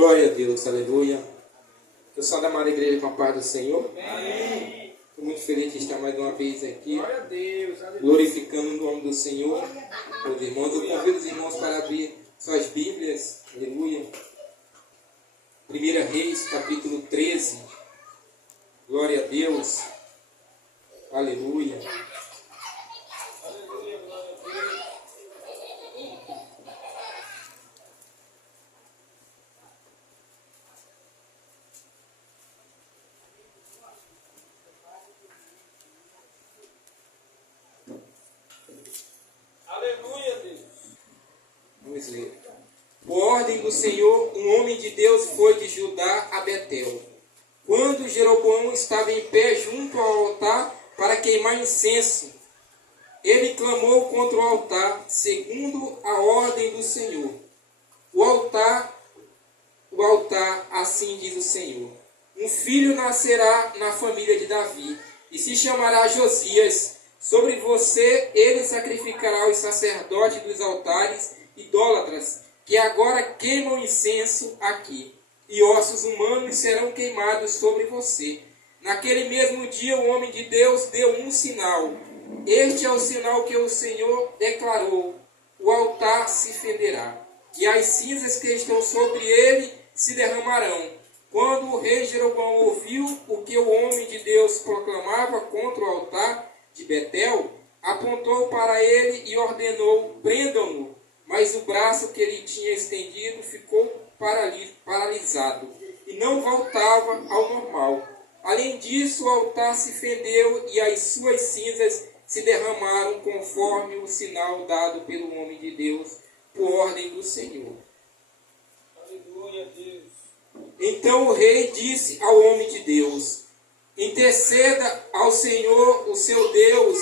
Glória a Deus, aleluia. Eu sou da amada igreja com a paz do Senhor. Amém. Estou muito feliz de estar mais uma vez aqui, Glória a Deus, aleluia. glorificando o nome do Senhor. Os irmãos, eu convido os irmãos para abrir suas Bíblias, aleluia. 1 Reis, capítulo 13. Glória a Deus, aleluia. Aleluia, Deus. Vamos ler. Por ordem do Senhor, um homem de Deus foi de Judá a Betel. Quando Jeroboão estava em pé junto ao altar para queimar incenso, ele clamou contra o altar, segundo a ordem do Senhor. O altar, assim diz o Senhor: um filho nascerá na família de Davi, e se chamará Josias. Sobre você ele sacrificará os sacerdotes dos altares idólatras, que agora queimam incenso aqui, e ossos humanos serão queimados sobre você. Naquele mesmo dia o homem de Deus deu um sinal. Este é o sinal que o Senhor declarou: o altar se fenderá, e as cinzas que estão sobre ele se derramarão. Quando o rei Jeroboão ouviu o que o homem de Deus proclamava contra o altar de Betel, apontou para ele e ordenou: prendam-no. Mas o braço que ele tinha estendido ficou paralisado e não voltava ao normal. Além disso, o altar se fendeu e as suas cinzas se derramaram conforme o sinal dado pelo homem de Deus por ordem do Senhor. Aleluia, Deus. Então o rei disse ao homem de Deus: interceda ao Senhor, o seu Deus,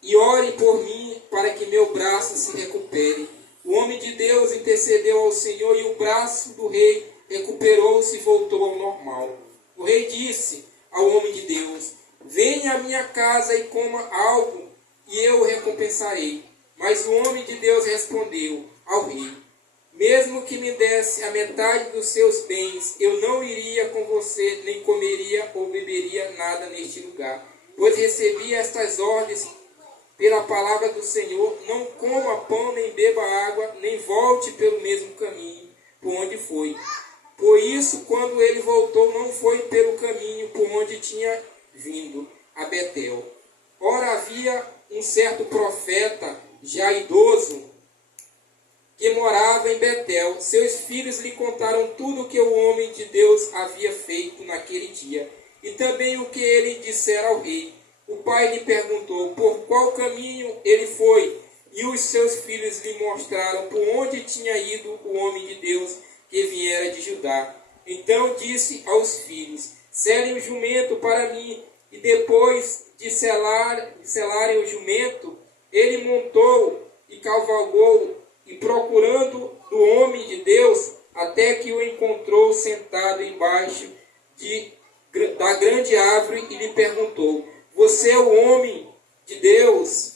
e ore por mim para que meu braço se recupere. O homem de Deus intercedeu ao Senhor e o braço do rei recuperou-se e voltou ao normal. O rei disse ao homem de Deus: venha à minha casa e coma algo e eu o recompensarei. Mas o homem de Deus respondeu ao rei: mesmo que me desse a metade dos seus bens, eu não iria com você, nem comeria ou beberia nada neste lugar, pois recebi estas ordens pela palavra do Senhor: não coma pão, nem beba água, nem volte pelo mesmo caminho por onde foi. Por isso, quando ele voltou, não foi pelo caminho por onde tinha vindo, a Betel. Ora, havia um certo profeta, já idoso, que morava em Betel. Seus filhos lhe contaram tudo o que o homem de Deus havia feito naquele dia, e também o que ele dissera ao rei. O pai lhe perguntou por qual caminho ele foi, e os seus filhos lhe mostraram por onde tinha ido o homem de Deus que viera de Judá. Então disse aos filhos: selem o jumento para mim. E depois de selarem o jumento, ele montou e cavalgou, e procurando do homem de Deus, até que o encontrou sentado embaixo da grande árvore, e lhe perguntou: você é o homem de Deus?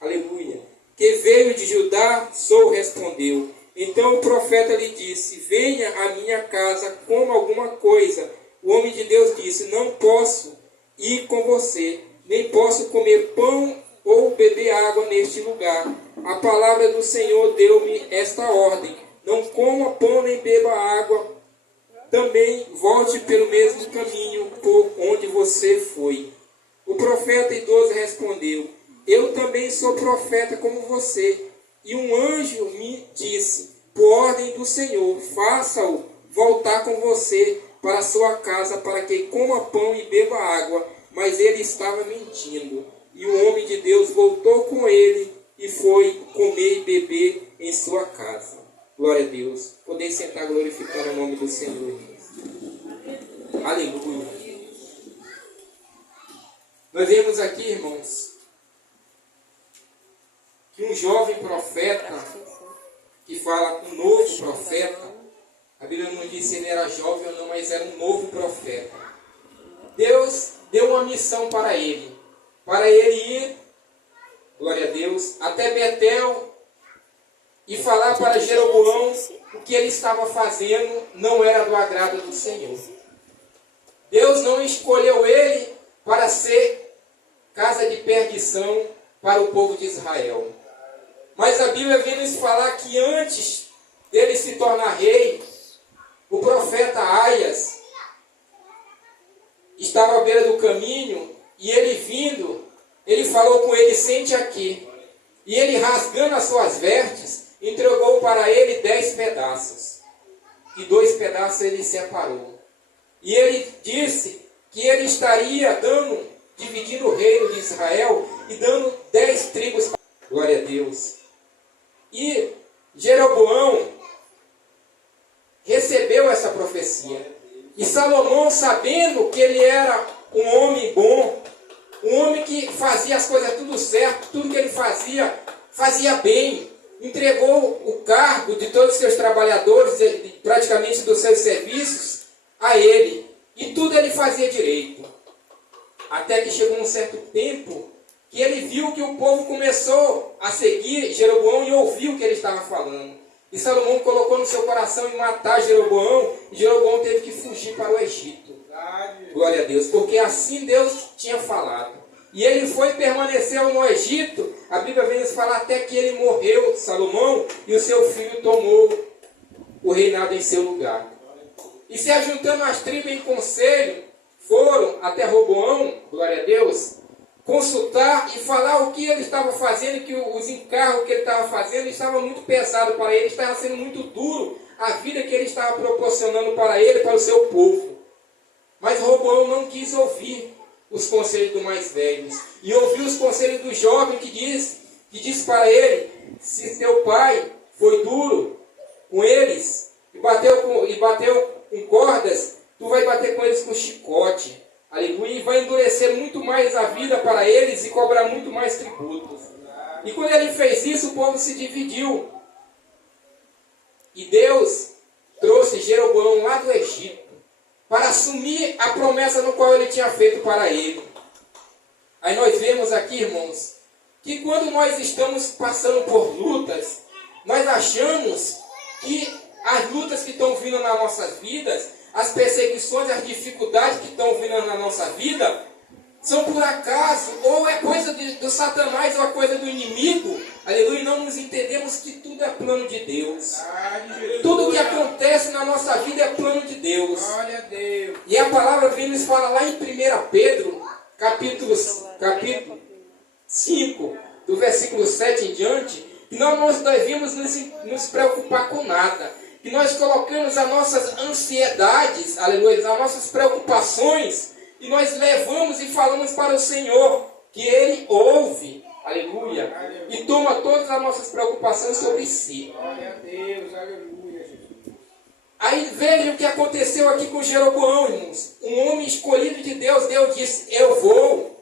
Aleluia. Que veio de Judá? Sou, respondeu. Então o profeta lhe disse: venha à minha casa, coma alguma coisa. O homem de Deus disse: não posso ir com você, nem posso comer pão ou beber água neste lugar. A palavra do Senhor deu-me esta ordem: não coma pão nem beba água. Também volte pelo mesmo caminho por onde você foi. O profeta idoso respondeu: eu também sou profeta como você. E um anjo me disse, por ordem do Senhor: faça-o voltar com você para sua casa, para que coma pão e beba água. Mas ele estava mentindo. E o homem de Deus voltou com ele e foi comer e beber em sua casa. Glória a Deus. Podem sentar glorificando o nome do Senhor. Aleluia. Nós vemos aqui, irmãos, que um jovem profeta, que fala um novo profeta, a Bíblia não diz se ele era jovem ou não, mas era um novo profeta. Deus deu uma missão para ele ir, glória a Deus, até Betel e falar para Jeroboão o que ele estava fazendo não era do agrado do Senhor. Deus não escolheu ele para ser casa de perdição para o povo de Israel. Mas a Bíblia vem nos falar que antes dele se tornar rei, o profeta Aias estava à beira do caminho e ele vindo, ele falou com ele: sente aqui. E ele, rasgando as suas vestes, entregou para ele 10 pedaços. E 2 pedaços ele separou. E ele disse que ele estaria dividindo o reino de Israel e dando 10 tribos. Glória a Deus. E Jeroboão recebeu essa profecia. E Salomão, sabendo que ele era um homem bom, um homem que fazia as coisas tudo certo, tudo que ele fazia bem, entregou o cargo de todos os seus trabalhadores, praticamente dos seus serviços, a ele. E tudo ele fazia direito. Até que chegou um certo tempo que ele viu que o povo começou a seguir Jeroboão e ouviu o que ele estava falando. E Salomão colocou no seu coração em matar Jeroboão, e Jeroboão teve que fugir para o Egito. Glória a Deus, porque assim Deus tinha falado. E ele foi e permaneceu no Egito. A Bíblia vem nos falar até que ele morreu, Salomão, e o seu filho tomou o reinado em seu lugar. E se ajuntando as tribos em conselho, foram até Roboão, glória a Deus, consultar e falar o que ele estava fazendo, que os encargos que ele estava fazendo estava muito pesado para ele, estava sendo muito duro a vida que ele estava proporcionando para ele, para o seu povo. Mas Roboão não quis ouvir os conselhos dos mais velhos, e ouviu os conselhos do jovem que disse para ele: se teu pai foi duro com eles e bateu com cordas, tu vai bater com eles com chicote. Aleluia. E vai endurecer muito mais a vida para eles e cobrar muito mais tributos. E quando ele fez isso, o povo se dividiu. E Deus trouxe Jeroboão lá do Egito para assumir a promessa no qual ele tinha feito para ele. Aí nós vemos aqui, irmãos, que quando nós estamos passando por lutas, nós achamos que as lutas que estão vindo nas nossas vidas, as perseguições, as dificuldades que estão vindo na nossa vida, são por acaso, ou é coisa do Satanás, ou é coisa do inimigo. Aleluia. E não nos entendemos que tudo é plano de Deus. Tudo que acontece na nossa vida é plano de Deus. E a palavra vem nos falar lá em 1 Pedro, capítulo 5, do versículo 7 em diante, que nós não devemos nos preocupar com nada. Que nós colocamos as nossas ansiedades, aleluia, as nossas preocupações, e nós levamos e falamos para o Senhor, que Ele ouve, aleluia, e toma todas as nossas preocupações sobre si. Glória a Deus, aleluia, Jesus. Aí veja o que aconteceu aqui com Jeroboão, irmãos. Um homem escolhido de Deus, Deus disse: eu vou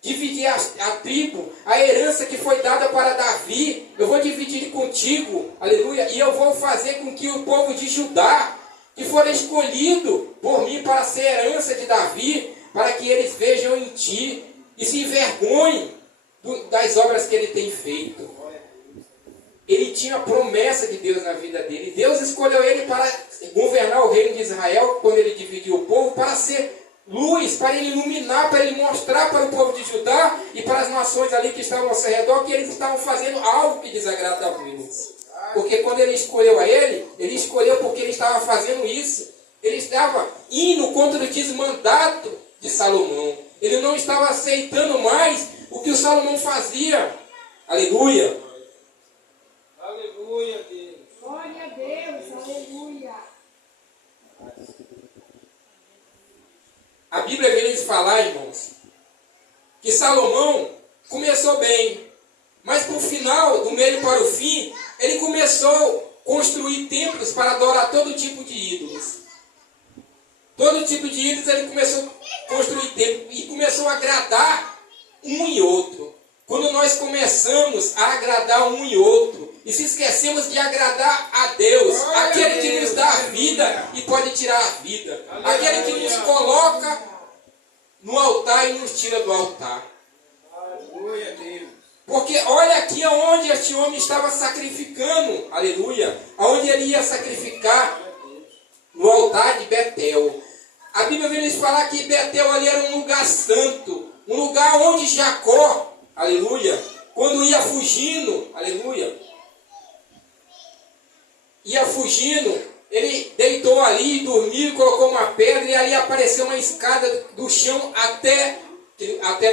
dividir a tribo, a herança que foi dada para Davi, eu vou dividir contigo, aleluia, e eu vou fazer com que o povo de Judá, que for escolhido por mim para ser herança de Davi, para que eles vejam em ti e se envergonhem das obras que ele tem feito. Ele tinha a promessa de Deus na vida dele. Deus escolheu ele para governar o reino de Israel, quando ele dividiu o povo, para ser luz, para ele iluminar, para ele mostrar para o povo de Judá e para as nações ali que estavam ao seu redor que eles estavam fazendo algo que desagrada a Deus. Porque quando ele escolheu a ele escolheu porque ele estava fazendo isso. Ele estava indo contra o desmandato de Salomão. Ele não estava aceitando mais o que o Salomão fazia. Aleluia. Aleluia, Deus. Glória a Deus, aleluia. A Bíblia vem nos falar, irmãos, que Salomão começou bem, mas para o final, do meio para o fim, ele começou a construir templos para adorar todo tipo de ídolos. Todo tipo de ídolos ele começou a construir templos e começou a agradar um e outro. Quando nós começamos a agradar um e outro, e se esquecemos de agradar a Deus, aquele que nos dá a vida e pode tirar a vida, aquele que nos coloca no altar e nos tira do altar. Aleluia, Deus. Porque olha aqui aonde este homem estava sacrificando, aleluia, aonde ele ia sacrificar, no altar de Betel. A Bíblia vem nos falar que Betel ali era um lugar santo, um lugar onde Jacó, aleluia, quando ia fugindo, aleluia, ia fugindo, ele deitou ali, dormiu, colocou uma pedra e ali apareceu uma escada do chão até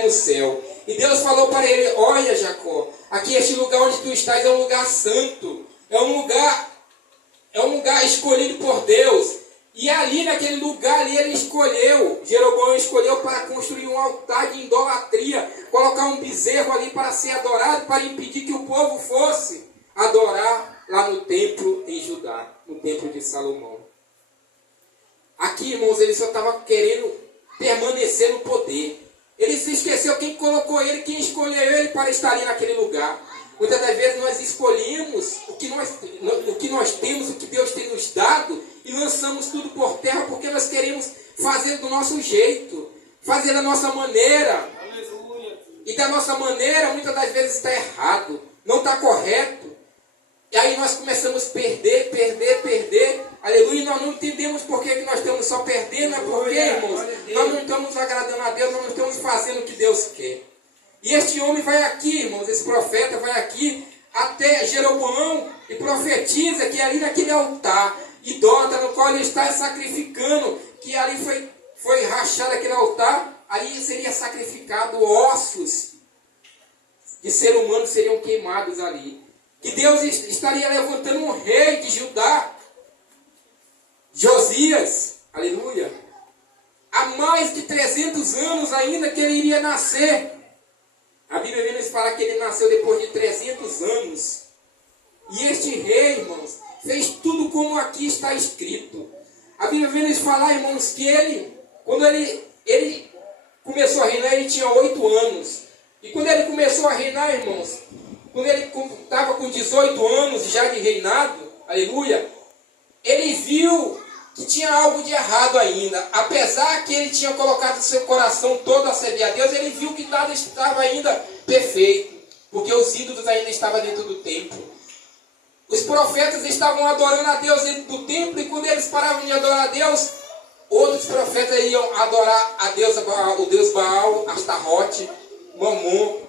no céu. E Deus falou para ele: olha, Jacó, aqui este lugar onde tu estás é um lugar santo, é um lugar escolhido por Deus. E ali naquele lugar ali ele escolheu, Jeroboão escolheu para construir um altar de idolatria, colocar um bezerro ali para ser adorado, para impedir que o povo fosse adorar lá no templo em Judá, no templo de Salomão. Aqui, irmãos, ele só estava querendo permanecer no poder. Ele se esqueceu quem colocou ele, quem escolheu ele para estar ali naquele lugar. Muitas das vezes nós escolhemos o que nós temos, o que Deus tem nos dado, e lançamos tudo por terra porque nós queremos fazer do nosso jeito, fazer da nossa maneira. E da nossa maneira muitas das vezes está errado, não está correto. E aí nós começamos a perder, aleluia, e nós não entendemos por que nós estamos só perdendo, é porque, irmãos, nós não estamos agradando a Deus, nós não estamos fazendo o que Deus quer. E este homem vai aqui, irmãos, esse profeta vai aqui até Jeroboão e profetiza que ali naquele altar idólatra no qual ele está sacrificando, que ali foi rachado aquele altar, ali seria sacrificado ossos de ser humano seriam queimados ali. Que Deus estaria levantando um rei de Judá, Josias, aleluia, há mais de 300 anos ainda que ele iria nascer. A Bíblia vem nos falar que ele nasceu depois de 300 anos. E este rei, irmãos, fez tudo como aqui está escrito. A Bíblia vem nos falar, irmãos, que quando ele começou a reinar, ele tinha 8 anos. E quando ele começou a reinar, irmãos, quando ele estava com 18 anos já de reinado, aleluia, ele viu que tinha algo de errado ainda. Apesar que ele tinha colocado seu coração todo a servir a Deus, ele viu que nada estava ainda perfeito, porque os ídolos ainda estavam dentro do templo. Os profetas estavam adorando a Deus dentro do templo, e quando eles paravam de adorar a Deus, outros profetas iam adorar a Deus, o Deus Baal, Astarote, Mamon.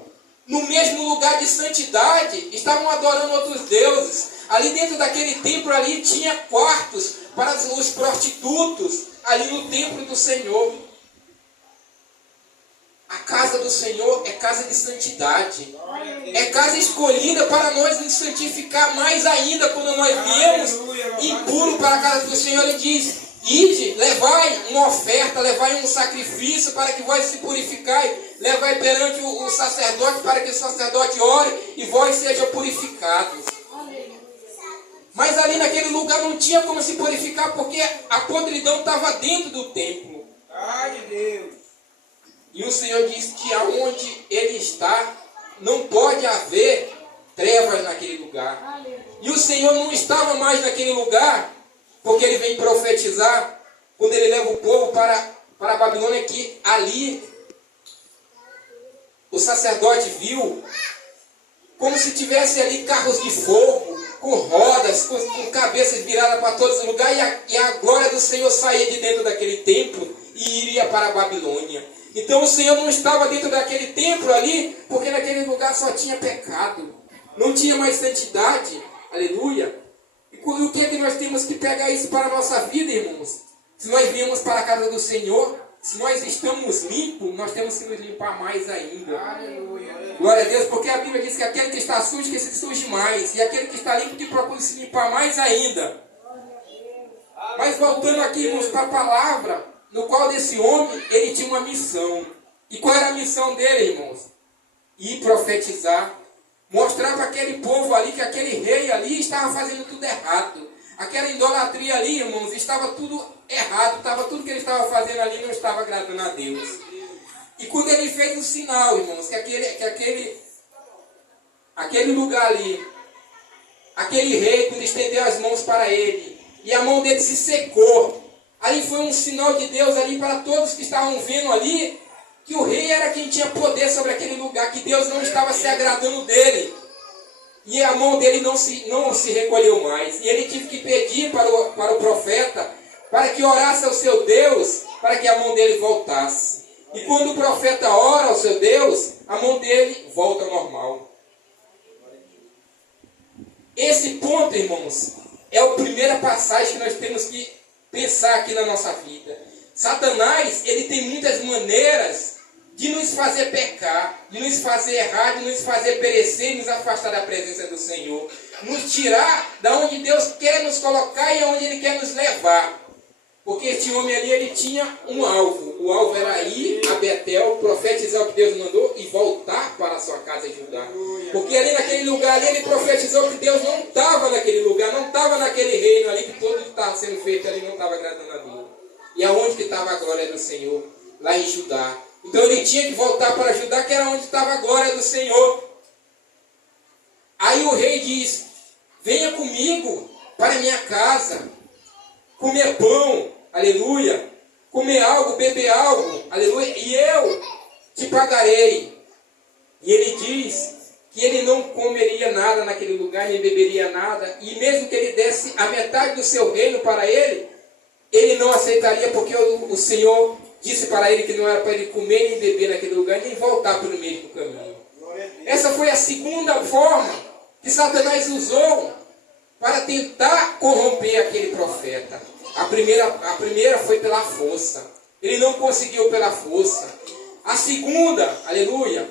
No mesmo lugar de santidade, estavam adorando outros deuses. Ali dentro daquele templo ali tinha quartos para os prostitutos, ali no templo do Senhor. A casa do Senhor é casa de santidade. É casa escolhida para nós nos santificar mais ainda. Quando nós viemos impuro para a casa do Senhor, Ele diz: ide, levai uma oferta, levai um sacrifício para que vós se purificai, levai perante o sacerdote para que o sacerdote ore e vós sejam purificados. Mas ali naquele lugar não tinha como se purificar, porque a podridão estava dentro do templo. Ai, Deus. E o Senhor diz que aonde Ele está, não pode haver trevas naquele lugar. E o Senhor não estava mais naquele lugar, porque Ele vem profetizar, quando Ele leva o povo para a Babilônia, que ali o sacerdote viu como se tivesse ali carros de fogo, com rodas, com cabeças viradas para todos os lugares, e a glória do Senhor saía de dentro daquele templo e iria para a Babilônia. Então o Senhor não estava dentro daquele templo ali, porque naquele lugar só tinha pecado, não tinha mais santidade, aleluia. E o que é que nós temos que pegar isso para a nossa vida, irmãos? Se nós viemos para a casa do Senhor, se nós estamos limpos, nós temos que nos limpar mais ainda. Aleluia. Glória a Deus, porque a Bíblia diz que aquele que está sujo, que se suje mais. E aquele que está limpo, que procura se limpar mais ainda. Mas voltando aqui, irmãos, para a palavra, no qual desse homem, ele tinha uma missão. E qual era a missão dele, irmãos? Ir profetizar. Mostrar para aquele povo ali, que aquele rei ali estava fazendo tudo errado. Aquela idolatria ali, irmãos, estava tudo errado. Tudo que ele estava fazendo ali não estava agradando a Deus. E quando ele fez um sinal, irmãos, que aquele lugar ali, aquele rei, quando estendeu as mãos para ele, e a mão dele se secou, ali foi um sinal de Deus ali para todos que estavam vendo ali, que o rei era quem tinha poder sobre aquele lugar, que Deus não estava se agradando dele. E a mão dele não se recolheu mais. E ele teve que pedir para o profeta, para que orasse ao seu Deus, para que a mão dele voltasse. E quando o profeta ora ao seu Deus, a mão dele volta ao normal. Esse ponto, irmãos, é a primeira passagem que nós temos que pensar aqui na nossa vida. Satanás, ele tem muitas maneiras de nos fazer pecar, de nos fazer errar, de nos fazer perecer e nos afastar da presença do Senhor. Nos tirar da onde Deus quer nos colocar e aonde Ele quer nos levar. Porque este homem ali, ele tinha um alvo. O alvo era ir a Betel, profetizar o que Deus mandou e voltar para a sua casa em Judá. Porque ali naquele lugar ali, ele profetizou que Deus não estava naquele lugar, não estava naquele reino ali, que tudo que estava sendo feito ali não estava agradando a Deus. E aonde que estava a glória do Senhor? Lá em Judá. Então ele tinha que voltar para Judá, que era onde estava a glória do Senhor. Aí o rei diz: venha comigo para a minha casa, comer pão, aleluia, comer algo, beber algo, aleluia, e eu te pagarei. E ele diz que ele não comeria nada naquele lugar, nem beberia nada, e mesmo que ele desse a metade do seu reino para ele, ele não aceitaria, porque o Senhor disse para ele que não era para ele comer nem beber naquele lugar, nem voltar pelo mesmo caminho. Essa foi a segunda forma que Satanás usou para tentar corromper aquele profeta. A primeira foi pela força. Ele não conseguiu pela força. A segunda, aleluia,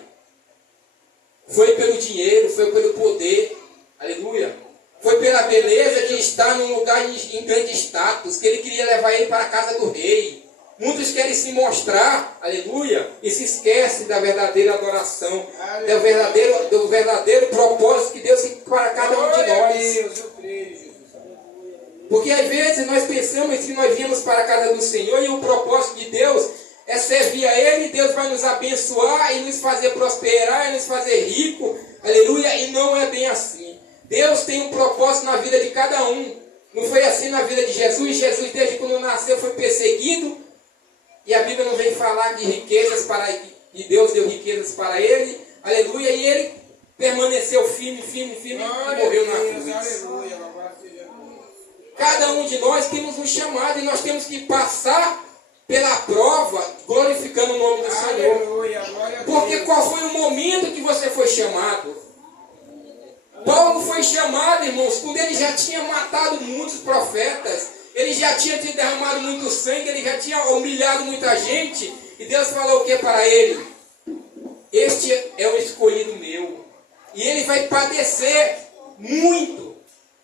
foi pelo dinheiro, foi pelo poder, aleluia. Foi pela beleza de estar num lugar em grande status, que ele queria levar ele para a casa do rei. Muitos querem se mostrar, aleluia, e se esquecem da verdadeira adoração, do verdadeiro propósito que Deus tem para cada um de nós. Porque às vezes nós pensamos que nós viemos para a casa do Senhor e o propósito de Deus é servir a Ele, Deus vai nos abençoar e nos fazer prosperar e nos fazer rico, aleluia, e não é bem assim. Deus tem um propósito na vida de cada um. Não foi assim na vida de Jesus. Jesus, desde quando nasceu, foi perseguido. E a Bíblia não vem falar de riquezas e Deus deu riquezas para ele, aleluia, e ele permaneceu firme e morreu na cruz. Cada um de nós temos um chamado e nós temos que passar pela prova, glorificando o nome do Senhor. Porque qual foi o momento que você foi chamado? Paulo foi chamado, irmãos, quando ele já tinha matado muitos profetas. Ele já tinha derramado muito sangue, ele já tinha humilhado muita gente. E Deus falou o que para ele? Este é o escolhido meu. E ele vai padecer muito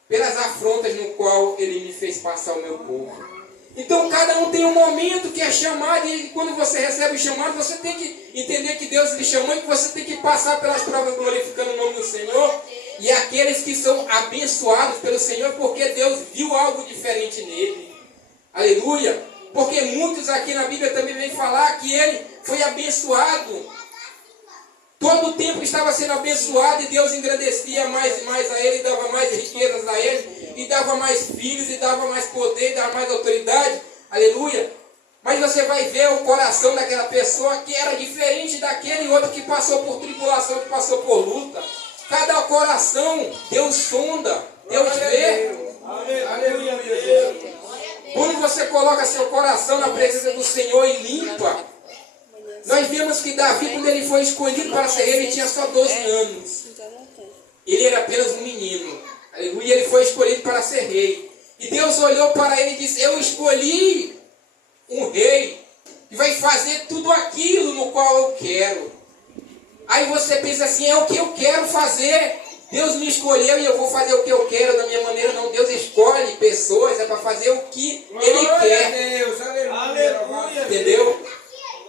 pelas afrontas no qual ele me fez passar o meu povo. Então cada um tem um momento que é chamado. E quando você recebe o chamado, você tem que entender que Deus lhe chamou e que você tem que passar pelas provas glorificando o nome do Senhor. E aqueles que são abençoados pelo Senhor, porque Deus viu algo diferente nele. Aleluia. Porque muitos aqui na Bíblia também vêm falar que ele foi abençoado. Todo o tempo estava sendo abençoado e Deus engrandecia mais a ele, dava mais riquezas a ele, e dava mais filhos, e dava mais poder, e dava mais autoridade. Aleluia. Mas você vai ver o coração daquela pessoa que era diferente daquele outro que passou por tribulação, que passou por luta. Cada coração, Deus sonda, Deus vê. Aleluia, Deus. Quando você coloca seu coração na presença do Senhor e limpa, nós vemos que Davi, quando ele foi escolhido para ser rei, ele tinha só 12 anos. Ele era apenas um menino. Aleluia, e ele foi escolhido para ser rei. E Deus olhou para ele e disse: eu escolhi um rei que vai fazer tudo aquilo no qual eu quero. Aí você pensa assim: é o que eu quero fazer. Deus me escolheu e eu vou fazer o que eu quero da minha maneira. Não, Deus escolhe pessoas é para fazer o que Ele quer. Deus, aleluia. Entendeu?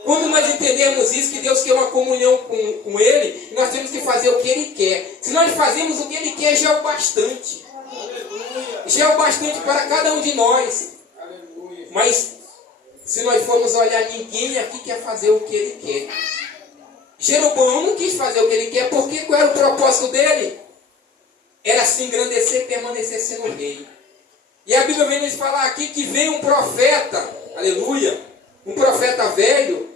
Quando nós entendemos isso, que Deus quer uma comunhão com Ele, nós temos que fazer o que Ele quer. Se nós fazemos o que Ele quer, já é o bastante. Já é o bastante para cada um de nós. Mas se nós formos olhar, ninguém aqui quer fazer o que Ele quer. Jeroboão não quis fazer o que ele quer, porque qual era o propósito dele? Era se engrandecer e permanecer sendo rei. E a Bíblia vem nos falar aqui que veio um profeta, aleluia, um profeta velho,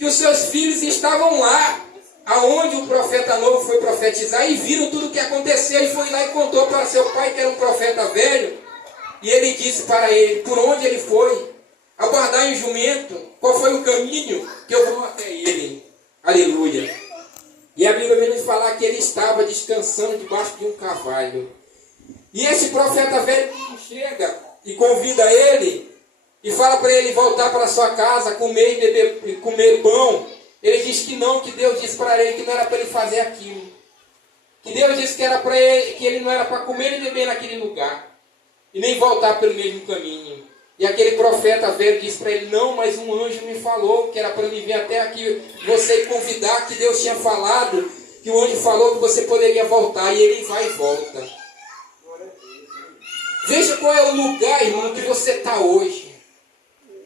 que os seus filhos estavam lá, aonde o profeta novo foi profetizar, e viram tudo o que aconteceu, e foi lá e contou para seu pai, que era um profeta velho, e ele disse para ele, por onde ele foi, aguardar em jumento, qual foi o caminho que eu vou até ele. Aleluia. E a Bíblia vem nos falar que ele estava descansando debaixo de um carvalho. E esse profeta velho chega e convida ele, e fala para ele voltar para sua casa, comer e beber, comer pão. Ele diz que não, que Deus disse para ele que não era para ele fazer aquilo. Que Deus disse que era para ele, que ele não era para comer e beber naquele lugar. E nem voltar pelo mesmo caminho. E aquele profeta velho disse para ele, não, mas um anjo me falou que era para me vir até aqui, você convidar, que Deus tinha falado, que o anjo falou que você poderia voltar. E ele vai e volta. Veja qual é o lugar, irmão, que você está hoje.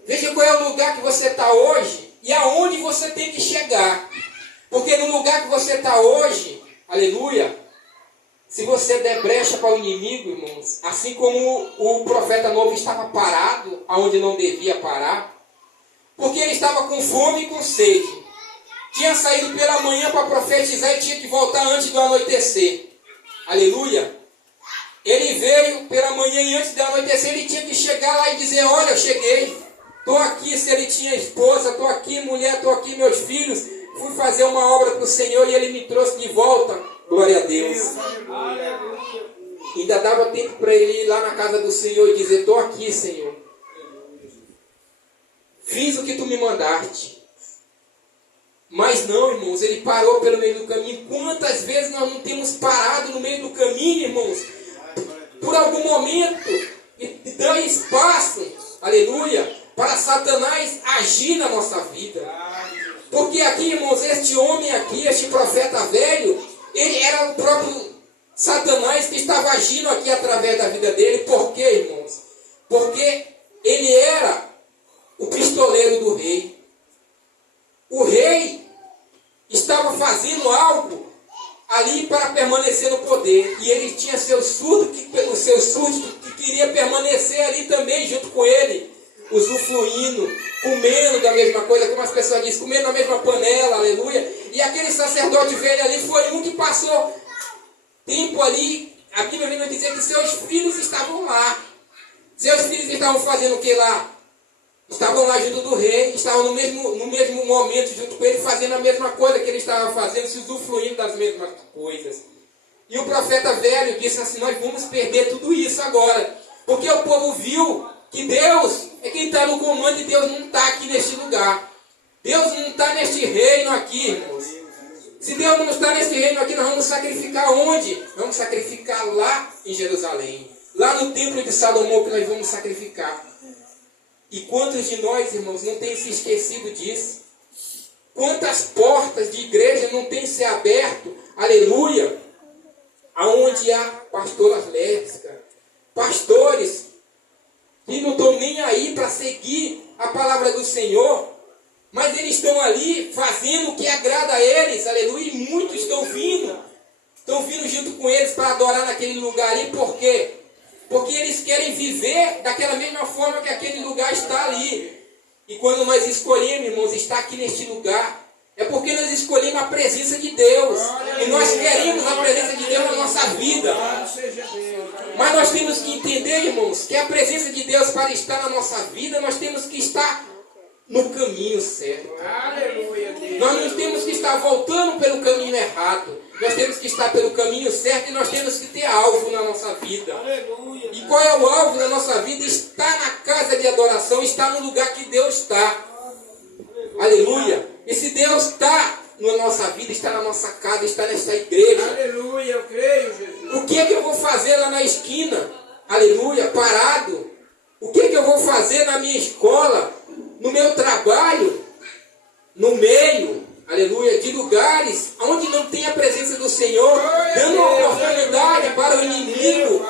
Veja qual é o lugar que você está hoje e aonde você tem que chegar. Porque no lugar que você está hoje, aleluia, se você der brecha para o inimigo, irmãos, assim como o profeta novo estava parado, aonde não devia parar, porque ele estava com fome e com sede. Tinha saído pela manhã para profetizar e tinha que voltar antes do anoitecer. Aleluia. Ele veio pela manhã e antes do anoitecer ele tinha que chegar lá e dizer, olha, eu cheguei. Estou aqui, se ele tinha esposa, estou aqui, mulher, estou aqui, meus filhos. Fui fazer uma obra para o Senhor e ele me trouxe de volta. Glória a Deus. Ainda dava tempo para ele ir lá na casa do Senhor e dizer, estou aqui, Senhor. Fiz o que tu me mandaste. Mas não, irmãos, ele parou pelo meio do caminho. Quantas vezes nós não temos parado no meio do caminho, irmãos? Por algum momento, e dá espaço, aleluia, para Satanás agir na nossa vida. Porque aqui, irmãos, este homem aqui, este profeta velho, ele era o próprio Satanás que estava agindo aqui através da vida dele. Por quê, irmãos? Porque ele era o pistoleiro do rei. O rei estava fazendo algo ali para permanecer no poder. E ele tinha seus súditos que queria permanecer ali também junto com ele, usufruindo, comendo da mesma coisa, como as pessoas dizem, comendo na mesma panela, aleluia. E aquele sacerdote velho ali foi um que passou tempo ali. A Bíblia vem nos dizer que seus filhos estavam lá. Seus filhos estavam fazendo o que lá? Estavam lá junto do rei, estavam no mesmo momento junto com ele, fazendo a mesma coisa que ele estava fazendo, se usufruindo das mesmas coisas. E o profeta velho disse assim, nós vamos perder tudo isso agora. Porque o povo viu que Deus é quem está no comando e Deus não está aqui neste lugar. Deus não está neste reino aqui, irmãos. Se Deus não está neste reino aqui, nós vamos sacrificar onde? Vamos sacrificar lá em Jerusalém. Lá no templo de Salomão que nós vamos sacrificar. E quantos de nós, irmãos, não tem se esquecido disso? Quantas portas de igreja não tem se aberto, aleluia, aonde há pastoras lésbicas, pastores que não estão nem aí para seguir a palavra do Senhor, mas eles estão ali fazendo o que agrada a eles, aleluia, e muitos estão vindo junto com eles para adorar naquele lugar ali. Por quê? Porque eles querem viver daquela mesma forma que aquele lugar está ali. E quando nós escolhemos, irmãos, estar aqui neste lugar, é porque nós escolhemos a presença de Deus. E nós queremos a presença de Deus na nossa vida. Mas nós temos que entender, irmãos, que a presença de Deus, para estar na nossa vida, nós temos que estar no caminho certo. Nós não temos que estar voltando pelo caminho errado. Nós temos que estar pelo caminho certo e nós temos que ter alvo na nossa vida. E qual é o alvo na nossa vida? Está na casa de adoração, está no lugar que Deus está. Aleluia. E se Deus está na nossa vida, está na nossa casa, está nesta igreja. Aleluia, eu creio, Jesus. O que é que eu vou fazer lá na esquina? Aleluia, parado. O que é que eu vou fazer na minha escola, no meu trabalho, no meio, aleluia, de lugares onde não tem a presença do Senhor, dando uma oportunidade para o inimigo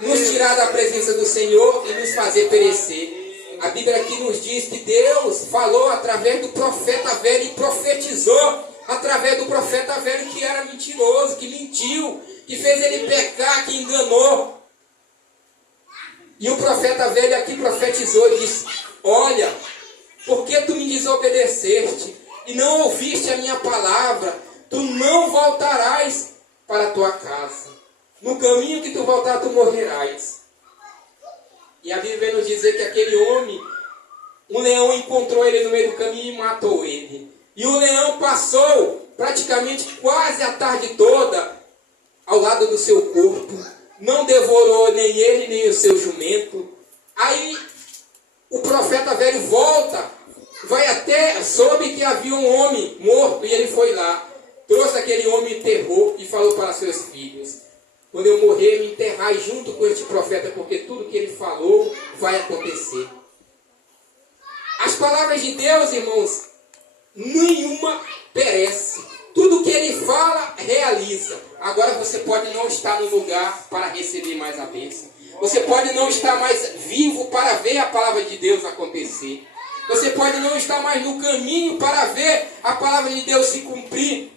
nos tirar da presença do Senhor e nos fazer perecer. A Bíblia aqui nos diz que Deus falou através do profeta velho e profetizou através do profeta velho que era mentiroso, que mentiu, que fez ele pecar, que enganou. E o profeta velho aqui profetizou e disse: olha, por que tu me desobedeceste? e não ouviste a minha palavra, tu não voltarás para a tua casa. No caminho que tu voltar, tu morrerás. E a Bíblia nos dizer que aquele homem, um leão encontrou ele no meio do caminho e matou ele. E o leão passou praticamente quase a tarde toda ao lado do seu corpo. Não devorou nem ele, nem o seu jumento. Aí o profeta velho volta, vai até, soube que havia um homem morto, e ele foi lá. Trouxe aquele homem, enterrou e falou para seus filhos: quando eu morrer, me enterrai junto com este profeta, porque tudo que ele falou vai acontecer. As palavras de Deus, irmãos, nenhuma perece. Tudo que ele fala, realiza. Agora você pode não estar no lugar para receber mais a bênção. Você pode não estar mais vivo para ver a palavra de Deus acontecer. Você pode não estar mais no caminho para ver a palavra de Deus se cumprir.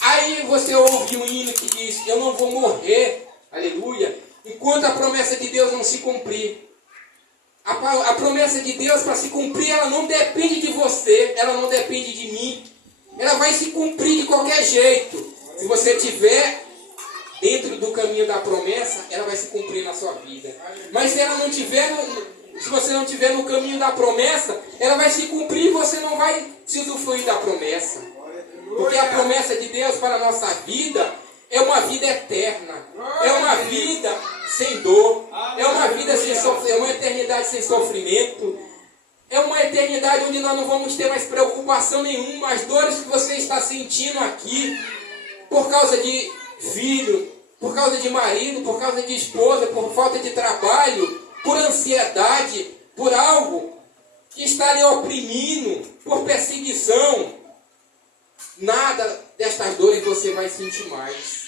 Aí você ouve um hino que diz: eu não vou morrer, aleluia, enquanto a promessa de Deus não se cumprir. A promessa de Deus, para se cumprir, ela não depende de você, ela não depende de mim. Ela vai se cumprir de qualquer jeito. Se você estiver dentro do caminho da promessa, ela vai se cumprir na sua vida. Mas se ela não tiver, se você não estiver no caminho da promessa, ela vai se cumprir e você não vai se usufruir da promessa. Porque a promessa de Deus para a nossa vida é uma vida eterna. É uma vida sem dor. É uma vida sem sofrimento. É uma eternidade sem sofrimento. É uma eternidade onde nós não vamos ter mais preocupação nenhuma. As dores que você está sentindo aqui, por causa de filho, por causa de marido, por causa de esposa, por falta de trabalho, por ansiedade, por algo que está lhe oprimindo, por perseguição, nada destas dores você vai sentir mais.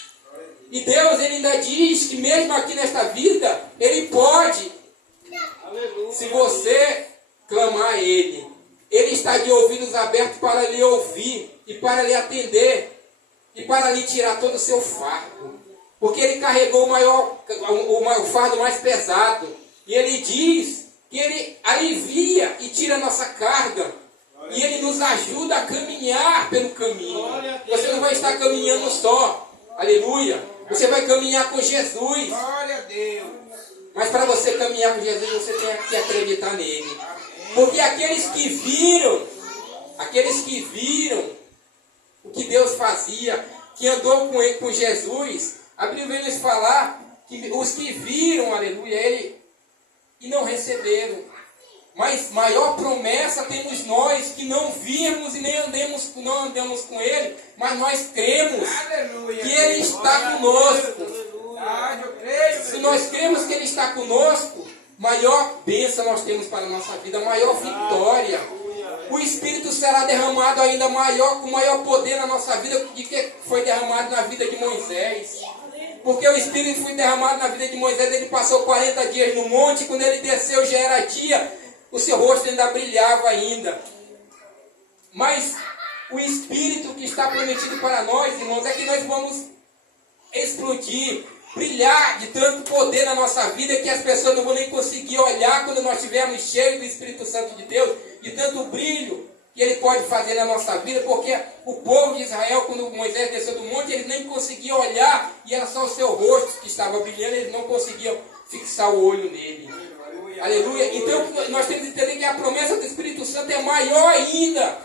E Deus, Ele ainda diz que mesmo aqui nesta vida, Ele pode, se você clamar a Ele. Ele está de ouvidos abertos para lhe ouvir e para lhe atender e para lhe tirar todo o seu fardo. Porque Ele carregou o fardo mais pesado. E Ele diz que Ele alivia e tira a nossa carga. E Ele nos ajuda a caminhar pelo caminho. Você não vai estar caminhando só. Aleluia. Você vai caminhar com Jesus. Glória a Deus. Mas para você caminhar com Jesus, você tem que acreditar nele. Porque aqueles que viram o que Deus fazia, que andou com ele, com Jesus, a Bíblia vem nos falar que os que viram, aleluia, ele e não receberam. Mas maior promessa temos nós que não vimos e nem não andamos com ele, mas nós cremos que ele está conosco. Se nós cremos que ele está conosco, maior bênção nós temos para a nossa vida, maior vitória. O Espírito será derramado ainda maior, com maior poder na nossa vida do que foi derramado na vida de Moisés. Porque o Espírito foi derramado na vida de Moisés, ele passou 40 dias no monte, quando ele desceu já era dia, o seu rosto ainda brilhava ainda. Mas o Espírito que está prometido para nós, irmãos, é que nós vamos explodir, brilhar de tanto poder na nossa vida que as pessoas não vão nem conseguir olhar quando nós estivermos cheios do Espírito Santo de Deus, de tanto brilho que Ele pode fazer na nossa vida, porque o povo de Israel, quando Moisés desceu do monte, eles nem conseguiam olhar, e era só o seu rosto que estava brilhando, eles não conseguiam fixar o olho nele. Aleluia. Então nós temos que entender que a promessa do Espírito Santo é maior ainda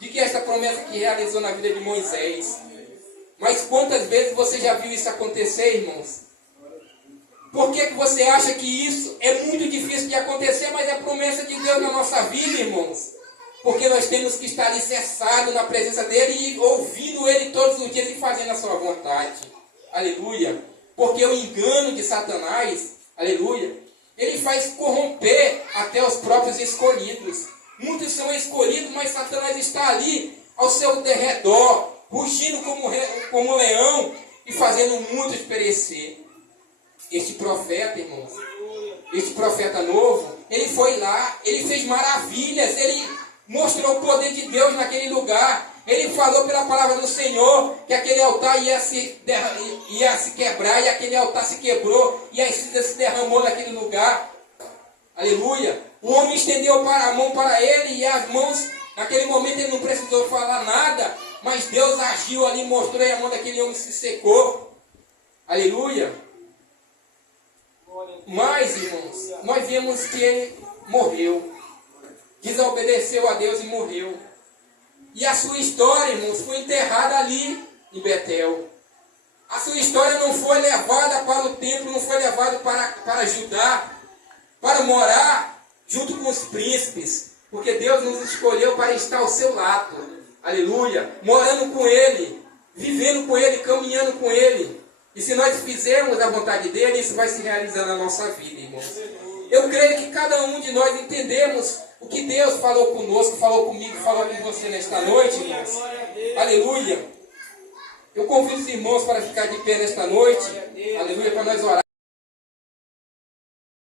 do que essa promessa que realizou na vida de Moisés. Mas quantas vezes você já viu isso acontecer, irmãos? Por que você acha que isso é muito difícil de acontecer, mas é promessa de Deus na nossa vida, irmãos? Porque nós temos que estar alicerçados na presença dEle e ouvindo Ele todos os dias e fazendo a sua vontade. Aleluia. Porque o engano de Satanás, aleluia, ele faz corromper até os próprios escolhidos. Muitos são escolhidos, mas Satanás está ali ao seu derredor, rugindo como leão e fazendo muitos perecer. Este profeta, irmãos, este profeta novo, ele foi lá, ele fez maravilhas, ele mostrou o poder de Deus naquele lugar. Ele falou pela palavra do Senhor que aquele altar ia se quebrar, e aquele altar se quebrou, e a cinza se derramou naquele lugar. Aleluia. O homem estendeu a mão para ele, e as mãos, Naquele momento ele não precisou falar nada, mas Deus agiu ali, mostrou e a mão daquele homem se secou. Aleluia. Mas, irmãos, nós vemos que ele morreu. Desobedeceu a Deus e morreu. E a sua história, irmãos, foi enterrada ali em Betel. A sua história não foi levada para o templo, não foi levada para Judá, para morar junto com os príncipes. Porque Deus nos escolheu para estar ao seu lado. Aleluia. Morando com Ele, vivendo com Ele, caminhando com Ele. E se nós fizermos a vontade dEle, isso vai se realizar na nossa vida, irmãos. Eu creio que cada um de nós entendemos o que Deus falou conosco, falou comigo, falou com você nesta noite, irmãos. Aleluia. Eu convido os irmãos para ficar de pé nesta noite. Aleluia, para nós orar.